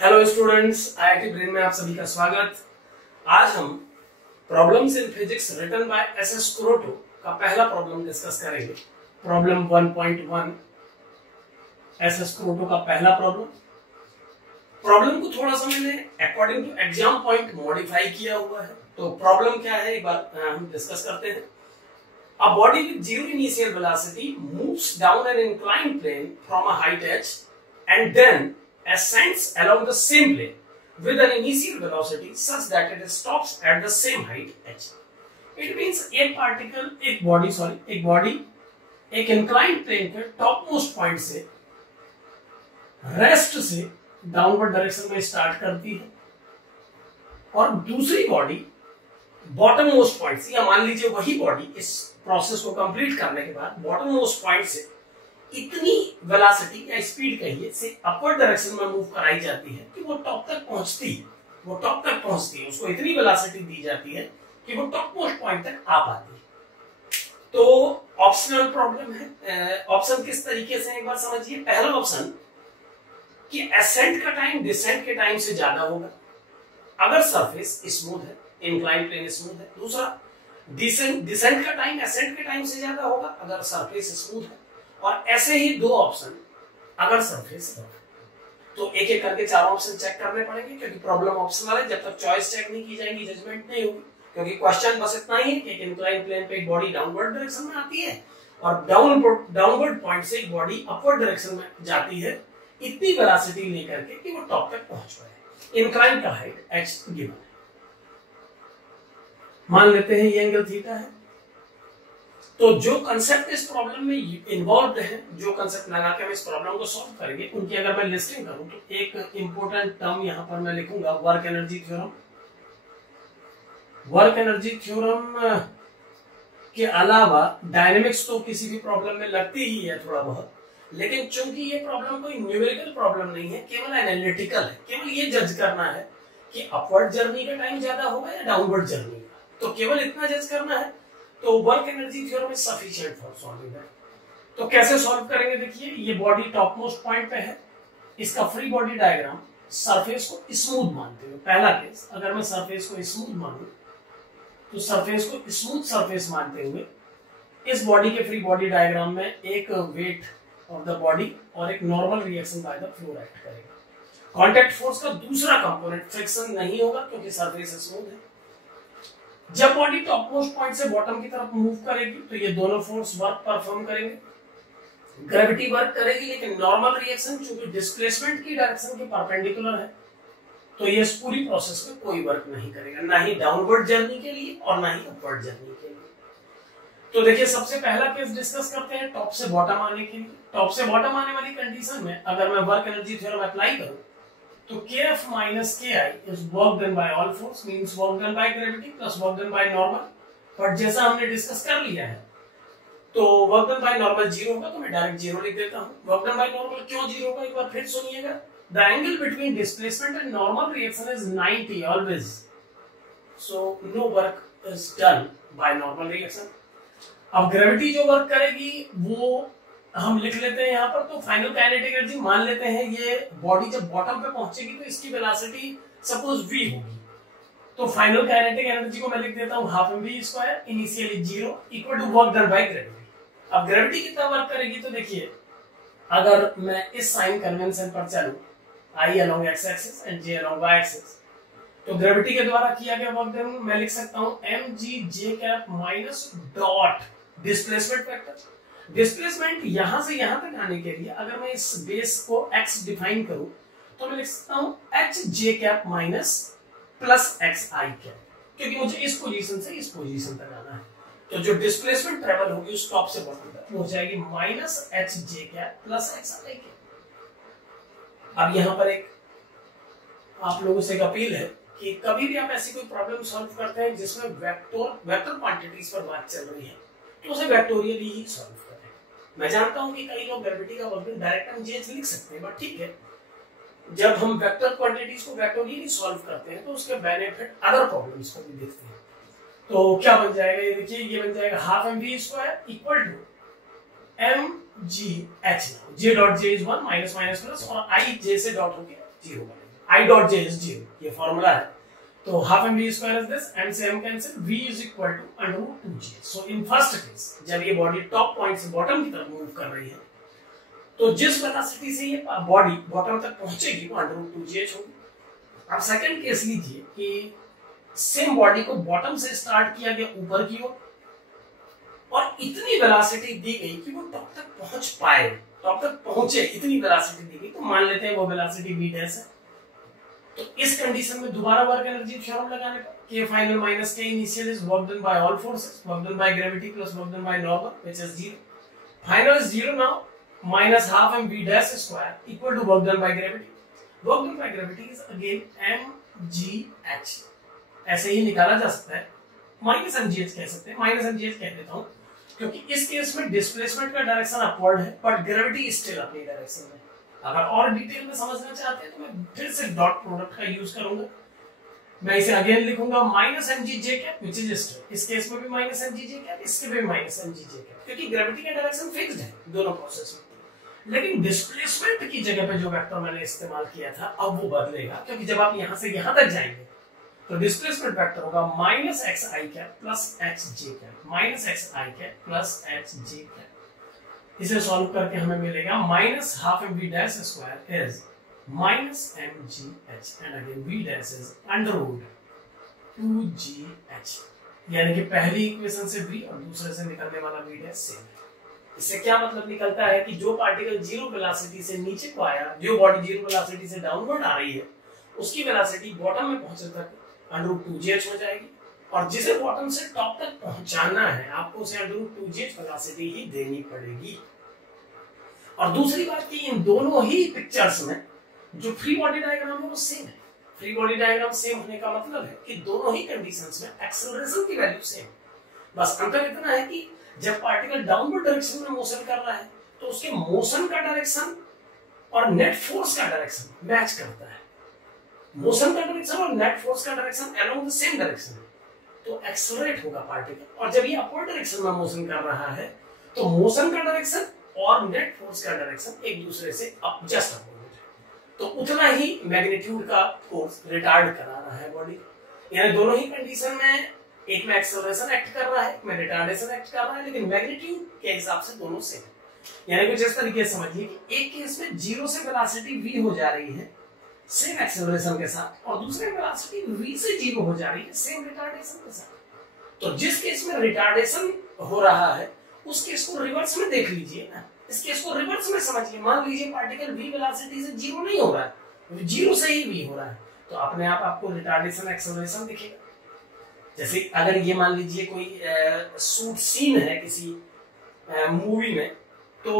Hello students, IIT brain में आप सभी का स्वागत। आज हम problems in physics written by SS Krotov का पहला प्रॉब्लम डिस्कस करेंगे। प्रॉब्लम 1.1 एसएस क्रोटो का पहला प्रॉब्लम को थोड़ा सा मैंने according to exam point modify किया हुआ है। तो प्रॉब्लम क्या है एक बार हम डिस्कस करते हैं। A body with zero initial velocity moves down an inclined plane from a height h and then ascends along the same plane with an initial velocity such that it stops at the same height h. It means एक body एक inclined plane के top most point से rest से downward direction में start करती है और दूसरी बॉडी बॉटम मोस्ट पॉइंट से, या मान लीजिए वही बॉडी इस प्रोसेस को कंप्लीट करने के बाद बॉटम मोस्ट पॉइंट से इतनी वेलोसिटी या स्पीड कहिए से अपवर्ड डायरेक्शन में मूव कराई जाती है कि वो टॉप तक पहुंचती है। उसको इतनी वेलोसिटी दी जाती है कि वो टॉप मोस्ट पॉइंट तक आ पाती है। तो ऑप्शनल प्रॉब्लम है। ऑप्शन किस तरीके से एक बार समझिए। पहला ऑप्शन कि एसेंट का टाइम डिसेंट के टाइम से ज्यादा होगा अगर सरफेस स्मूथ है, इंक्लाइन प्लेन स्मूथ है। दूसरा, डिसेंट का टाइम एसेंट के टाइम से ज्यादा होगा अगर सरफेस स्मूथ है। और ऐसे ही दो ऑप्शन अगर सरफेस रफ है। तो एक एक करके चारों ऑप्शन चेक करने पड़ेंगे क्योंकि प्रॉब्लम ऑप्शनल है। जब तक चॉइस चेक नहीं की जाएगी जजमेंट नहीं होगी, क्योंकि क्वेश्चन बस इतना ही है कि एक इंक्लाइन प्लेन पे एक बॉडी डाउनवर्ड डायरेक्शन में आती है और डाउनवर्ड पॉइंट से एक बॉडी अपवर्ड डायरेक्शन में जाती है इतनी वेलोसिटी लेकर के कि वो टॉप तक पहुंच पाए। इंक्लाइन का हाइट h गिवन है। मान लेते हैं ये एंगल थीटा है। तो जो कंसेप्ट इस प्रॉब्लम में इन्वॉल्व है, जो कंसेप्ट लगा के हम इस प्रॉब्लम को सॉल्व करेंगे, उनकी अगर मैं लिस्टिंग करूं तो एक इंपॉर्टेंट टर्म यहां पर मैं लिखूंगा work energy theorem. Work energy theorem के अलावा डायनेमिक्स तो किसी भी प्रॉब्लम में लगती ही है थोड़ा बहुत, लेकिन चूंकि ये प्रॉब्लम कोई न्यूमेरिकल प्रॉब्लम नहीं है, केवल एनालिटिकल है। केवल ये जज करना है कि अपवर्ड जर्नी का टाइम ज्यादा होगा या डाउनवर्ड जर्नी का, तो केवल इतना जज करना है। तो work energy theorem is sufficient for solving that. तो कैसे सॉल्व करेंगे देखिए। ये बॉडी टॉप मोस्ट पॉइंट पे है, इसका फ्री बॉडी डायग्राम सरफेस को स्मूथ मानते हुए, पहला केस अगर मैं सरफेस को स्मूथ मानूं तो सरफेस को स्मूथ सरफेस मानते हुए इस बॉडी के फ्री बॉडी डायग्राम में एक वेट ऑफ द बॉडी और एक normal reaction by the flow act करेगा। कांटेक्ट फोर्स का दूसरा कंपोनेंट फ्रिक्शन नहीं होगा क्योंकि सरफेस स्मूथ है। जब बॉडी टॉप मोस्ट पॉइंट से बॉटम की तरफ मूव करेगी तो ये दोनों फोर्स वर्क परफॉर्म करेंगे। ग्रेविटी वर्क करेगी, लेकिन नॉर्मल रिएक्शन चूंकि डिस्प्लेसमेंट की डायरेक्शन के परपेंडिकुलर है तो ये इस पूरी प्रोसेस में कोई वर्क नहीं करेगा, ना ही डाउनवर्ड जर्नी के लिए और ना ही अपवर्ड जर्नी के लिए। तो देखिए सबसे पहला केस डिस्कस करते हैं टॉप से बॉटम आने के लिए। टॉप से बॉटम आने वाली कंडीशन में अगर मैं वर्क एनर्जी थ्योरम अप्लाई करूं तो kF minus ki is work done by all force, means work done by gravity plus work done by normal। But जैसा हमने डिस्कस कर लिया है तो work done by normal zero होगा, तो मैं डायरेक्ट जीरो लिख देता हूं। वर्क डन बाय नॉर्मल क्यों जीरो होगा एक बार फिर सुनिएगा। The angle between displacement and normal reaction is 90 always, so no work is done by normal reaction. अब ग्रेविटी जो वर्क करेगी वो हम लिख लेते हैं यहाँ पर। तो फाइनल काइनेटिक एनर्जी मान लेते हैं ये बॉडी जब बॉटम पे पहुंचेगी तो इसकी वेलोसिटी सपोज v होगी, तो फाइनल काइनेटिक एनर्जी को मैं लिख देता हूँ half mv square initially 0 equal to work done by gravity. अब ग्रेविटी कितना वर्क करेगी तो देखिए अगर मैं इस साइन कन्वेंशन पर चलूं I along x axis and j along y axis, तो ग्रेविटी के द्वारा किया गया वर्क डन मैं लिख सकता हूँ mg j minus dot displacement vector. Displacement यहां से यहां तक आने के लिए अगर मैं इस बेस को x डिफाइन करूं तो मैं लिख सकता हूं h j cap minus plus x i cap, क्योंकि मुझे इस पोजीशन से इस पोजीशन तक आना है। तो जो डिस्प्लेसमेंट ट्रेवल होगी उस टॉप से बॉटम तक हो जाएगी minus h j cap plus x i cap. अब यहां पर एक आप लोगों से एक अपील है कि कभी भी आप ऐसी कोई प्रॉब्लम सॉल्व करते हैं जिसमें वेक्टर क्वांटिटीज पर बात चल रही है तो उसे वेक्टोरियली ही सॉल्व करें। मैं जानता हूं कि कई लोग ग्रेविटी का वर्क डन डायरेक्ट हम जेएच लिख सकते हैं, बट ठीक है, जब हम वेक्टर क्वांटिटीज को वेक्टोरियली सॉल्व करते हैं तो उसके बेनिफिट अदर प्रॉब्लम्स को भी देखते हैं। तो क्या बन जाएगा ये देखिए, ये बन जाएगा half mv square equal to mgh। j dot j is 1 minus minus plus और i j से डॉट हो गया 0 बनेगा। I डॉट जे इज 0, ये फॉर्मूला है। तो half M V square is this, and से M cancel, v is equal to under root 2j। So in first case जब ये बॉडी टॉप पॉइंट से बॉटम की तरफ मूव कर रही है, तो जिस वेलोसिटी से ये बॉडी बॉटम तक पहुंचेगी वो अंडर रूट 2j होगी। अब सेकंड केस लीजिए कि सेम बॉडी को बॉटम से स्टार्ट किया गया ऊपर की ओर, और इतनी वेलोसिटी दी गई कि वो टॉप तक पहुंच पाए, टॉप तक पहुंचे, इतनी वेलोसिटी दी गई। तो मान लेते हैं वो वेलोसिटी v डैश है। तो इस कंडीशन में दोबारा वर्क एनर्जी थ्योरम लगाने पर k final minus k initial is work done by all forces, work done by gravity plus work done by normal which is 0। Final is 0 now, minus half m v dash square equal to work done by gravity. Work done by gravity is again mgh, ऐसे ही निकाला जा सकता है, minus mgh कह सकते हैं, minus mgh कह देता हूं क्योंकि इस केस में डिस्प्लेसमेंट का डायरेक्शन अपवर्ड है बट ग्रेविटी स्टिल अपनी डायरेक्शन में। अगर और डिटेल में समझना चाहते हैं तो मैं फिर से डॉट प्रोडक्ट का यूज करूंगा। मैं इसे अगेन लिखूंगा minus mgj cap which is still, इस केस में भी माइनस mgj कैप, इसके भी माइनस mgj कैप, क्योंकि ग्रेविटी का डायरेक्शन फिक्स्ड है दोनों प्रोसेस में। लेकिन डिस्प्लेसमेंट की जगह पे जो वेक्टर मैंने इस्तेमाल किया था अब वो बदलेगा, क्योंकि जब आप यहां से यहां तक जाएंगे तो डिस्प्लेसमेंट वेक्टर होगा minus x i cap plus x j cap, minus x i cap plus x j cap. इसे सॉल्व करके हमें मिलेगा minus half M v dash square is minus m g h, and again v dash is under root 2gh, यानी कि पहली equation से v और दूसरे से निकलने वाला v डैश सेम है। इससे क्या मतलब निकलता है कि जो पार्टिकल जीरो वेलोसिटी से नीचे को आया, जो बॉडी जीरो वेलोसिटी से डाउनवर्ड आ रही है, उसकी वेलोसिटी बॉटम में पहुंचने तक अंडर रूट 2gh हो जाएगी, और जिसे बॉटम से टॉप तक पहुंचाना है आपको उसे अंडर रूट 2gh वेलोसिटी ही देनी पड़ेगी। और दूसरी बात कि इन दोनों ही पिक्चर्स में जो फ्री बॉडी डायग्राम है वो सेम है। फ्री बॉडी डायग्राम सेम होने का मतलब है कि दोनों ही कंडीशंस में एक्सेलरेशन की वैल्यू सेम, बस अंतर इतना है कि जब पार्टिकल डाउनवर्ड डायरेक्शन में मोशन कर रहा है तो उसके मोशन का डायरेक्शन और नेट फोर्स का डायरेक्शन मैच करता है। मोशन का डायरेक्शन और नेट फोर्स का direction along the same direction है, तो एक्सेलरेट होगा पार्टिकल। और जब ये अपवर्ड डायरेक्शन में मोशन कर रहा है तो मोशन का डायरेक्शन और नेट फोर्स का डायरेक्शन एक दूसरे से जस्ट अपोजिट है, तो उतना ही मैग्नीट्यूड का फोर्स रिटार्ड करा रहा है बॉडी। यानी दोनों ही कंडीशन में एक में एक्सेलरेशन एक्ट कर रहा है, एक में रिटार्डेशन एक्ट कर रहा है, लेकिन मैग्नीट्यूड के हिसाब से दोनों सेम है। यानी कुछ इस तरीके से समझिए कि एक केस में जीरो से वेलोसिटी v हो जा रही है सेम एक्सेलरेशन के साथ, और दूसरे वेलोसिटी v से जीरो हो जा रही है सेम रिटार्डेशन के साथ। तो जिस केस में रिटार्डेशन हो रहा है उस केस को रिवर्स में देख लीजिए ना, इस केस को रिवर्स में समझिए। मान लीजिए पार्टिकल v वेलोसिटी से जीरो नहीं हो रहा है, जीरो से ही v हो रहा है, तो अपने आप आपको रिटार्डेशन एक्सेलरेशन दिखेगा। जैसे अगर ये मान लीजिए कोई शूट सीन है किसी मूवी में, तो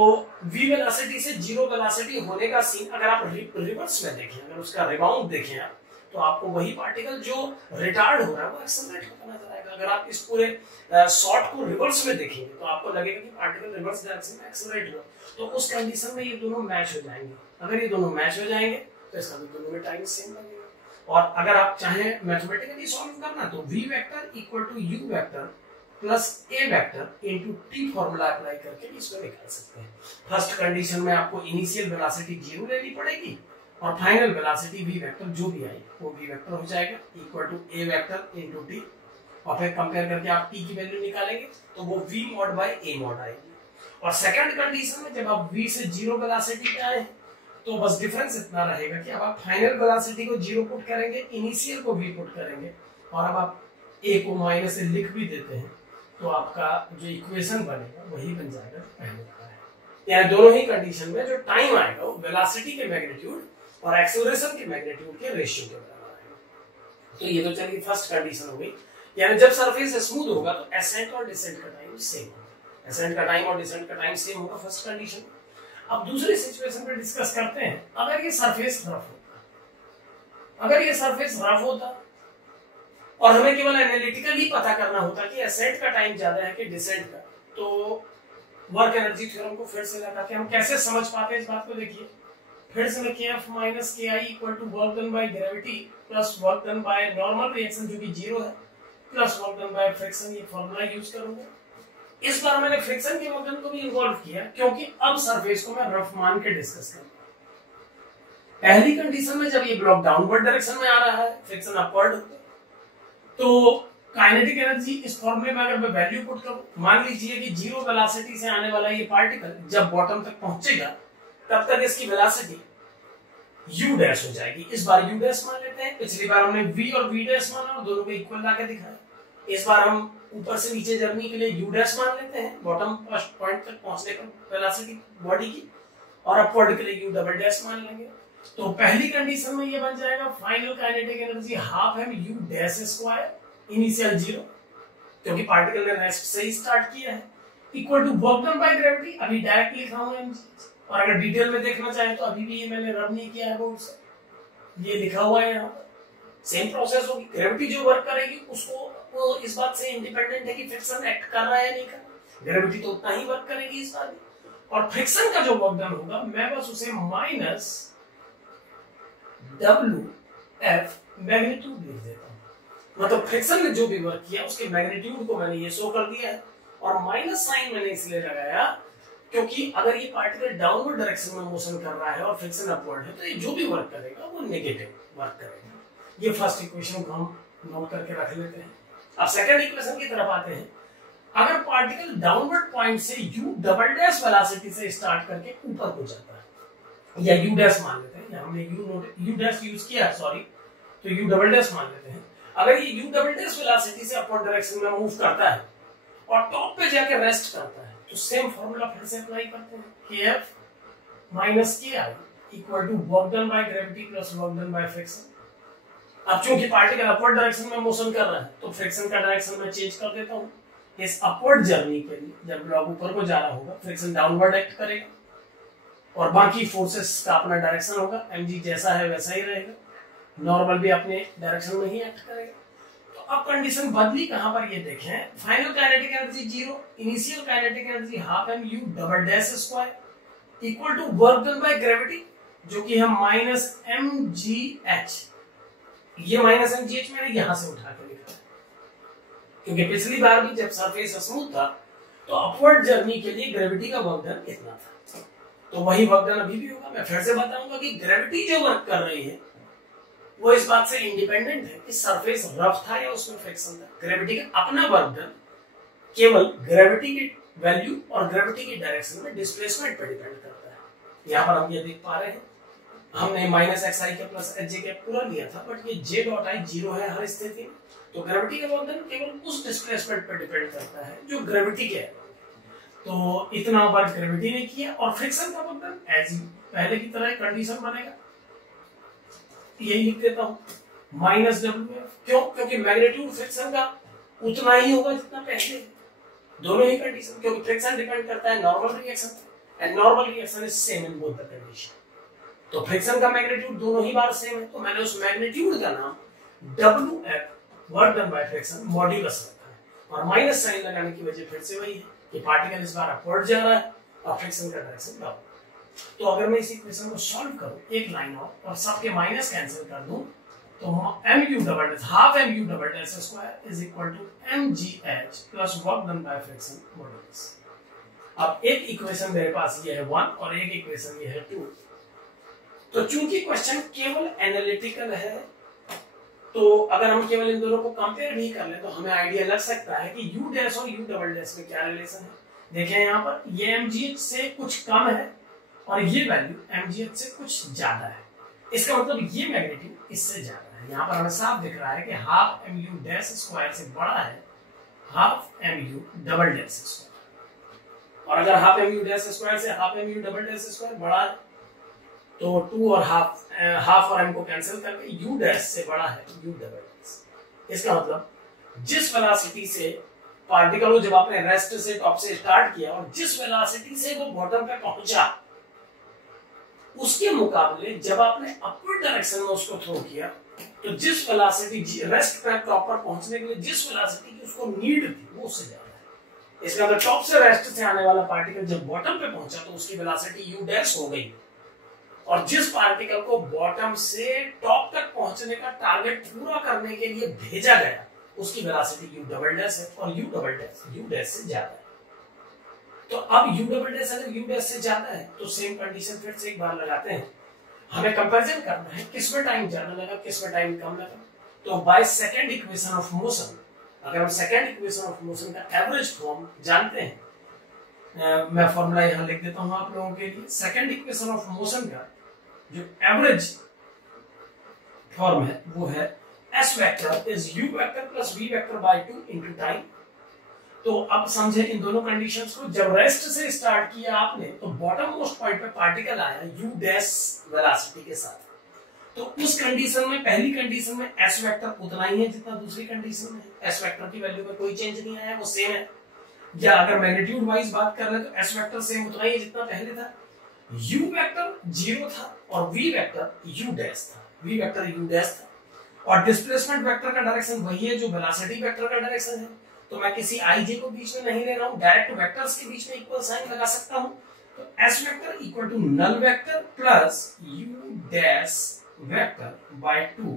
v वेलोसिटी से जीरो वेलोसिटी होने का सीन अगर आप रिवर्स में देखें, अगर उसका रिबाउंड देखें आप, तो आपको वही पार्टिकल जो रिटार्ड हो रहा है वो एक्सेलरेट होता नजर आएगा। अगर आप इस पूरे शॉट को रिवर्स में देखेंगे तो आपको लगेगा कि पार्टिकल रिवर्स डायरेक्शन में एक्सेलरेट हो, तो उस कंडीशन में ये दोनों मैच हो जाएंगे। अगर ये दोनों मैच हो जाएंगे तो इसका भी दोनों में टाइम सेम लगेगा। और अगर आप चाहें मैथमेटिकली सॉल्व करना तो v vector equal to u vector plus a vector into t formula apply करके इसको निकाल सकते हैं। फर्स्ट कंडीशन में आपको इनिशियल वेलोसिटी जीरो लेनी पड़ेगी और फाइनल वेलोसिटी v वेक्टर जो भी आई वो v वेक्टर हो जाएगा equal to a vector into t, और फिर कंपेयर करके आप t की वैल्यू निकालेंगे तो वो v mod by a mod आएगी। और सेकंड कंडीशन में जब आप v से जीरो वेलोसिटी पे आए तो बस डिफरेंस इतना रहेगा कि अब आप फाइनल वेलोसिटी को जीरो पुट करेंगे, इनिशियल को v पुट करेंगे, और अब आप a को माइनस से लिख भी देते हैं तो आपका जो इक्वेशन बनेगा वही बन जाएगा जो पहले का है। यानी दोनों ही कंडीशन में जो टाइम आएगा वो वेलोसिटी के मैग्नीट्यूड और एक्सेलरेशन के मैग्नीट्यूड के रेशियो के बराबर आएगा। तो ये तो चलिए फर्स्ट कंडीशन हो गई। यानी जब सरफेस स्मूथ होगा तो एसेंट और डिसेंट का टाइम सेम होगा, एसेंट का टाइम और डिसेंट का टाइम सेम होगा फर्स्ट कंडीशन। अब दूसरी सिचुएशन पे डिस्कस करते हैं। अगर ये सरफेस रफ होता, अगर ये सरफेस रफ होता और हमें केवल एनालिटिकली पता करना होता कि एसेंट का टाइम ज्यादा है कि डिसेंट का, तो वर्क एनर्जी थ्योरम को फिर से लगा के हम कैसे समझ पाते हैं इस बात को देखिए। फिर से मैं kf minus ki equal to work done by gravity plus work done by normal reaction जो कि जीरो है plus work done by friction, ये फॉर्मूला यूज करूंगा। इस बार मैंने फ्रिक्शन के वर्क डन को भी इन्वॉल्व किया क्योंकि अब सरफेस को मैं रफ मान के डिस्कस करूंगा। पहली कंडीशन में जब ये ब्लॉक डाउनवर्ड डायरेक्शन में आ रहा है, फ्रिक्शन अपवर्ड होता है, तो काइनेटिक एनर्जी इस फॉर्मूले में अगर मैं वैल्यू पुट करूं, मान लीजिए कि जीरो वेलोसिटी से आने वाला ये पार्टिकल जब बॉटम तक पहुंचेगा तब तक इसकी वेलोसिटी u डैश हो जाएगी। इस बार u डैश मान लेते हैं, पिछली बार हमने v और v डैश माना और दोनों को इक्वल लाके दिखाया। इस बार हम ऊपर से नीचे जर्नी के लिए u डैश मान लेते हैं, बॉटम फर्स्ट पॉइंट तक पहुंचने का वेलोसिटी बॉडी की, और अपवर्ड के लिए u डबल डैश मान लेंगे। तो पहली कंडीशन में ये बन जाएगा final kinetic energy half m u dash square initial zero, क्योंकि पार्टिकल ने रेस्ट से ही स्टार्ट किया है, equal to work done by gravity. अभी डायरेक्ट लिखा हूं mg, और अगर डिटेल में देखना चाहें तो अभी भी ये मैंने रब नहीं किया है बोर्ड से, ये लिखा हुआ है यहाँ पर। सेम प्रोसेस होगी, ग्रेविटी जो वर्क करेगी उसको वो इस बात से इंडिपेंडेंट है कि फ्रिक्शन एक्ट कर रहा है या नहीं कर रहा, ग्रेविटी तो उतना ही वर्क करेगी इस बात में। और फ्रिक्शन का जो वर्क डन होगा मैं बस उसे माइनस WF मैग्नीट्यूड लिख देता हूं, मतलब फ्रिक्शन ने जो भी वर्क किया उसके मैग्नीट्यूड को मैंने ये शो कर दिया है। और माइनस साइन मैंने इसलिए लगाया क्योंकि अगर ये पार्टिकल डाउनवर्ड डायरेक्शन में मोशन कर रहा है और फ्रिक्शन अपवर्ड है तो ये जो भी वर्क करेगा वो नेगेटिव वर्क करेगा। ये फर्स्ट इक्वेशन को हम नोट करके रख लेते हैं। अब सेकंड इक्वेशन की तरफ आते हैं। अगर पार्टिकल डाउनवर्ड पॉइंट से u डबल डैश वेलोसिटी से स्टार्ट करके ऊपर को जाता है, या u डैश मान लेते हैं, या हमने u डैश यूज किया है सॉरी, तो u डबल डैश मान लेते हैं। अगर ये u डबल डैश वेलोसिटी से अपवर्ड डायरेक्शन में मूव करता है और टॉप पे जाके रेस्ट करता है, तो सेम फार्मूला फिर से अप्लाई करते हैं, kf minus ki equal to work done by gravity plus work done by friction. अब चूंकि पार्टिकल अपवर्ड डायरेक्शन में मोशन कर रहा है तो फ्रिक्शन का डायरेक्शन में चेंज कर देता हूं। इस अपवर्ड जर्नी के लिए जब ब्लॉक ऊपर को जा रहा होगा फ्रिक्शन डाउनवर्ड एक्ट करेगा और बाकी फोर्सेस का अपना डायरेक्शन होगा, mg जैसा है वैसा ही रहेगा, नॉर्मल भी अपने डायरेक्शन में ही एक्ट करेगा। तो अब कंडीशन बदली कहां पर, ये देखें, final kinetic energy zero, initial kinetic energy half mu double dash square equal to work done by gravity, जो कि हम माइनस mgh, ये माइनस mgh मैंने यहां से उठा के लिखा है क्योंकि पिछली बार भी जब सरफेस स्मूथ था तो अपवर्ड जर्नी के लिए ग्रेविटी का वर्क डन इतना था, तो वही वर्क डन अभी भी होगा। मैं फिर से बताऊंगा कि ग्रेविटी जो वर्क कर रही है वो इस बात से इंडिपेंडेंट है कि सरफेस रफ था या उसमें फ्रिक्शन था। ग्रेविटी का अपना वर्क डन केवल ग्रेविटी की वैल्यू और ग्रेविटी की डायरेक्शन में डिस्प्लेसमेंट पर डिपेंड करता है। यहाँ पर हम ये देख पा रहे हैं, हमने माइनस एक्स आई के प्लस एच जे कैप पूरा लिया था, बट ये जे डॉट आई जीरो है हर स्थिति में, तो ग्रेविटी का वर्क डन केवल उस डिस्प्लेसमेंट पर डिपेंड करता है जो ग्रेविटी के है। तो इतना वर्क ग्रेविटी ने किया और फ्रिक्शन का वर्क डन एज पहले की तरह कंडीशन बनेगा, यही लिख देता हूं माइनस WF। क्यों? क्योंकि मैग्नीट्यूड फ्रिक्शन का उतना ही होगा जितना पहले, दोनों ही कंडीशन, क्योंकि फ्रिक्शन डिपेंड करता है normal reaction and normal reaction is same in both the condition. तो फ्रिक्शन का मैग्नीट्यूड दोनों ही बार सेम है, तो मैंने उस मैग्नीट्यूड का नाम WF work done by friction modulus रखा है, और माइनस साइन लगाने की वजह फिर से वही है कि पार्टिकल इस बार अपवर्ड जा रहा है और फ्रिक्शन का डायरेक्शन डाउन। तो अगर मैं इस इक्वेशन को सॉल्व करूं एक लाइन और सबके माइनस कैंसिल कर दूं, तो mu double dash half mu double dash square is equal to mgh plus work done by friction modulus. अब एक इक्वेशन मेरे पास ये है 1 और एक इक्वेशन ये है 2। तो चूंकि क्वेश्चन केवल एनालिटिकल है, तो अगर हम केवल इन दोनों को कंपेयर भी कर ले तो हमें आइडिया लग सकता है कि u डैश और u डबल डैश में क्या रिलेशन है। देखें यहाँ पर ये mgh से कुछ कम है और ये वैल्यू mgh से कुछ ज्यादा है, इसका मतलब ये मैग्नीट्यूड इससे ज्यादा है। यहाँ पर हमें साफ दिख रहा है कि हाफ mu डैश स्क्वायर से बड़ा है half mu double dash square, और अगर हाफ mu डैश स्क्वायर से half mu double dash square बड़ा है तो 2 और हाफ और m को कैंसिल करके u डैश से बड़ा है u डबल डैश। इसका मतलब जिस वेलोसिटी से पार्टिकल को जब आपने रेस्ट से टॉप से स्टार्ट किया और जिस वेलोसिटी से वो बॉटम पे पहुंचा, उसके मुकाबले जब आपने अपवर्ड डायरेक्शन में उसको थ्रो किया तो जिस वेलोसिटी रेस्ट पे टॉप पर पहुंचने के लिए जिस वेलोसिटी की उसको नीड थी वो उससे ज्यादा है। इसका मतलब टॉप से रेस्ट से आने वाला पार्टिकल जब बॉटम पे पहुंचा तो उसकी वेलोसिटी u डैश हो गई, और जिस पार्टिकल को बॉटम से टॉप तक पहुंचने का टारगेट पूरा करने के लिए भेजा गया उसकी वेलोसिटी u डबल डैश है, और u double dash u dash से ज्यादा है। तो अब u डबल डैश अगर u डैश से ज्यादा है तो सेम कंडीशन फिर से एक बार लगाते हैं। हमें कंपैरिजन करना है किस में टाइम ज्यादा लगा किस में टाइम कम लगा। तो by second equation of motion, अगर हम सेकंड इक्वेशन ऑफ मोशन का एवरेज फॉर्म जानते हैं, मैं फॉर्मूला यहां लिख देता हूं आप लोगों के लिए। सेकंड इक्वेशन ऑफ मोशन का जो एवरेज फॉर्म है वो है s vector is u vector plus v vector by 2 into time. तो अब समझे इन दोनों कंडीशंस को। जब रेस्ट से स्टार्ट किया आपने तो बॉटम मोस्ट पॉइंट पे पार्टिकल आया u डैश वेलोसिटी के साथ, तो उस कंडीशन में पहली कंडीशन में s वेक्टर उतना ही है जितना दूसरी कंडीशन में है। s वेक्टर की वैल्यू में कोई चेंज नहीं आया, वो सेम है। या अगर मैग्नीट्यूड वाइज बात कर रहे हैं तो s वेक्टर सेम उतना ही है जितना पहले था। u वेक्टर 0 था और v वेक्टर u डैश था, v वेक्टर u डैश था। और डिस्प्लेसमेंट वेक्टर का डायरेक्शन वही है जो वेलोसिटी वेक्टर का डायरेक्शन है। तो मैं किसी i j को बीच में नहीं ले रहा हूं, डायरेक्ट वेक्टर्स के बीच में इक्वल साइन लगा सकता हूं। तो s vector equal to null vector plus u dash vector by 2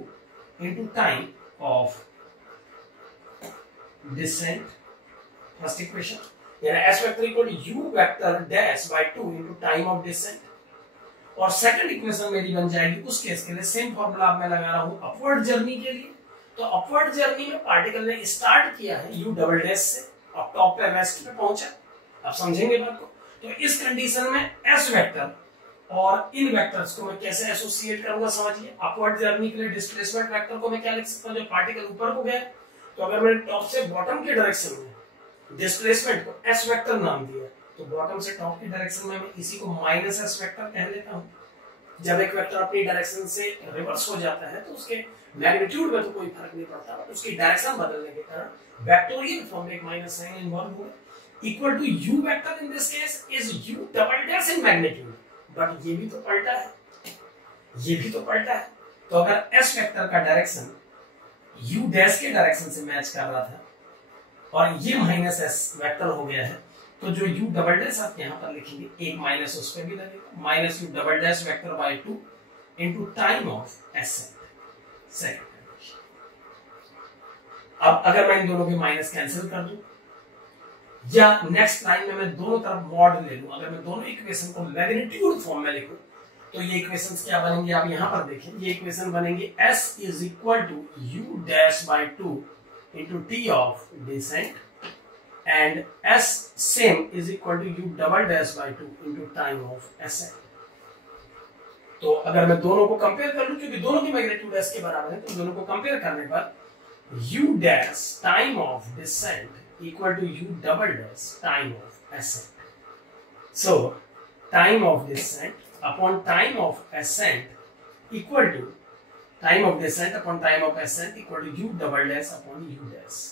into time of descent. First equation यानी s vector equal to u vector dash by 2 into time of descent. और second equation मेरी बन जाएगी उस case के लिए same formula मैं लगा रहा हूं अपवर्ड जर्नी के लिए। तो अपवर्ड जर्नी में पार्टिकल ने स्टार्ट किया है u डबल डैश से और टॉप पे रेस्ट पे पहुंचा। आप समझेंगे बात को। तो इस कंडीशन में s वेक्टर और इन वेक्टर्स को मैं कैसे एसोसिएट करूंगा समझिए। अपवर्ड जर्नी के लिए डिस्प्लेसमेंट वेक्टर को मैं क्या लिख सकता हूं, जो पार्टिकल ऊपर को गया तो अगर मैंने टॉप से बॉटम के डायरेक्शन में डिस्प्लेसमेंट को s वेक्टर नाम दिया तो बॉटम से टॉप की डायरेक्शन में मैं इसी को माइनस s वेक्टर कह लेता हूं। जब एक वेक्टर अपनी डायरेक्शन से रिवर्स हो जाता है तो उसके मैग्नीट्यूड में तो कोई फर्क नहीं पड़ता, बट उसकी डायरेक्शन बदलने के कारण वेक्टोरियल फॉर्म में एक माइनस साइन इन्वॉल्व हुआ। Equal to u vector in this case is u double dash in magnitude, but ये भी तो पलटा है, ये भी तो पलटा है। तो अगर s वेक्टर का डायरेक्शन u डैश के डायरेक्शन से मैच कर रहा था और ये माइनस s वेक्टर हो गया है, तो जो u डबल डैश आप यहां पर लिखेंगे एक माइनस उस पे भी लगेगा, minus u double dash vector by 2 into time of accent. Second condition. अब अगर मैं इन दोनों के माइनस कैंसिल कर दूं या नेक्स्ट लाइन में मैं दोनों तरफ मॉड ले लूं, अगर मैं दोनों इक्वेशन को मैग्नीट्यूड फॉर्म में लिखूं तो ये इक्वेशंस क्या बनेंगे आप यहां पर देखें। ये इक्वेशन बनेंगे s is equal to u dash by 2 into t of descent and s same is equal to u double dash by 2 into time of ascent. तो अगर मैं दोनों को कंपेयर कर लूं, क्योंकि दोनों की मैग्नीट्यूड s के बराबर है, तो दोनों को कंपेयर करने पर u dash time of descent equal to u double dash time of ascent. So time of descent upon time of ascent equal to time of descent upon time of ascent equal to u double dash upon u dash.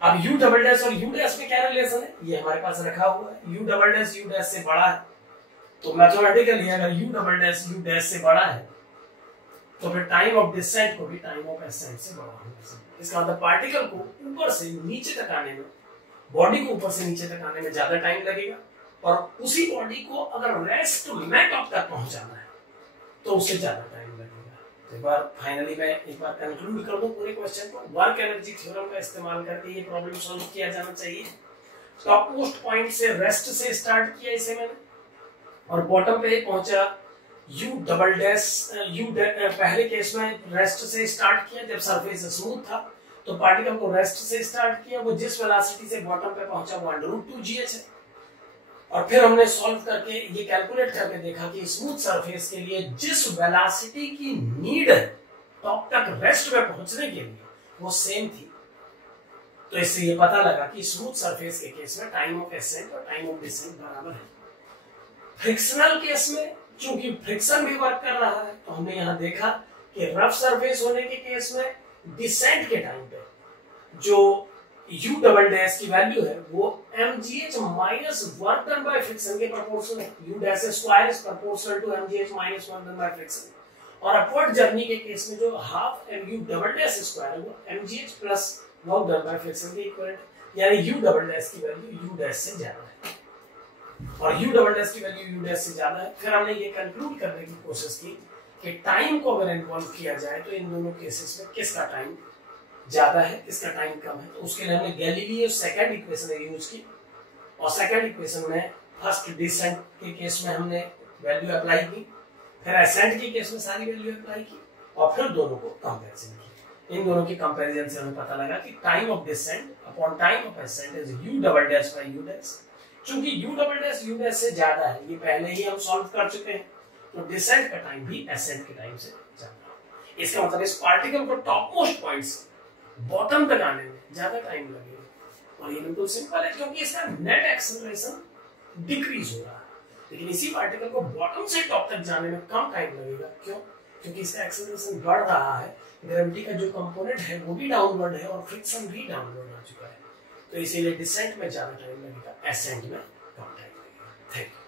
अब u double dash और u dash में क्या relation है, ये हमारे पास रखा हुआ है। u double dash u dash से बड़ा है, तो मैथमेटिकली अगर u double dash u dash से बड़ा है तो फिर टाइम ऑफ डिसेंट को भी टाइम ऑफ एसेंट से बड़ा होना चाहिए। इसका मतलब पार्टिकल को ऊपर से नीचे तक आने में, बॉडी को ऊपर से नीचे तक आने में ज्यादा टाइम लगेगा, और उसी बॉडी को अगर रेस्ट में टॉप तक पहुंचाना है तो उससे ज्यादा टाइम लगेगा। तो एक बार फाइनली मैं एक बार कंक्लूड कर दूं पूरे क्वेश्चन को। वर्क एनर्जी थ्योरम का इस्तेमाल करके ये प्रॉब्लम सॉल्व किया जाना चाहिए। टॉप मोस्ट पॉइंट से रेस्ट से स्टार्ट किया इसे मैंने और बॉटम पे पहुंचा u डबल डैश पहले केस में रेस्ट से स्टार्ट किया जब सरफेस स्मूथ था, तो पार्टिकल को रेस्ट से स्टार्ट किया, वो जिस वेलोसिटी से बॉटम पे पहुंचा वो √2gh है। और फिर हमने सॉल्व करके ये कैलकुलेट करके देखा कि स्मूथ सरफेस के लिए जिस वेलोसिटी की नीड है टॉप तक रेस्ट में पहुंचने के लिए वो सेम थी। तो इससे ये पता लगा कि स्मूथ सरफेस के केस में टाइम ऑफ एसेंट और टाइम ऑफ डिसेंट बराबर है। फ्रिक्शनल केस में चूंकि फ्रिक्शन भी वर्क कर रहा है, तो हमने यहां देखा कि रफ सरफेस होने के केस में डिसेंट के टाइम पे जो u डबल डैश की वैल्यू है वो mgh minus work done by friction के प्रोपोर्शनल है। u dash square is proportional to mgh minus work done by friction. और अपवर्ड जर्नी के केस में जो half mu double dash square है वो mgh plus work done by friction के equivalent, यानी u डबल डैश की वैल्यू u डैश से ज्यादा है और u डबल डैश की वैल्यू u डैश से ज्यादा है। फिर हमने ये कंक्लूड करने की कोशिश की कि टाइम को अगर इन्वॉल्व किया जाए तो इन दोनों केसेस में किसका टाइम ज्यादा है किसका टाइम कम है। तो उसके लिए हमने गैलीलियो सेकंड इक्वेशन यूज की और सेकंड इक्वेशन में फर्स्ट डिसेंट के केस में हमने वैल्यू अप्लाई की, फिर एसेंट की केस में सारी वैल्यू अप्लाई की और फिर दोनों को कंपैरिजन किया। इन दोनों की कंपैरिजन से हमें पता लगा कि time of descent upon time of ascent is u double dash by u dash. चूंकि u double dash u dash से ज्यादा है, ये पहले ही हम सॉल्व कर चुके हैं, तो डिसेंट का टाइम भी एसेंट के टाइम से ज्यादा है। इसका मतलब इस पार्टिकल को टॉप मोस्ट पॉइंट से बॉटम तक आने में ज्यादा टाइम लगेगा। और ये बिल्कुल सिंपल है क्योंकि इसका नेट एक्सेलरेशन डिक्रीज हो रहा है, लेकिन इसी पार्टिकल को बॉटम से टॉप तक जाने में कम टाइम लगेगा। क्यों? क्योंकि इसका एक्सेलरेशन बढ़ रहा है, ग्रेविटी का जो कंपोनेंट है वो भी डाउनवर्ड है और फ्रिक्शन भी डाउनवर्ड आ चुका है, तो इसीलिए डिसेंट में ज्यादा टाइम लगेगा, एसेंट में कम टाइम लगेगा। Thank you.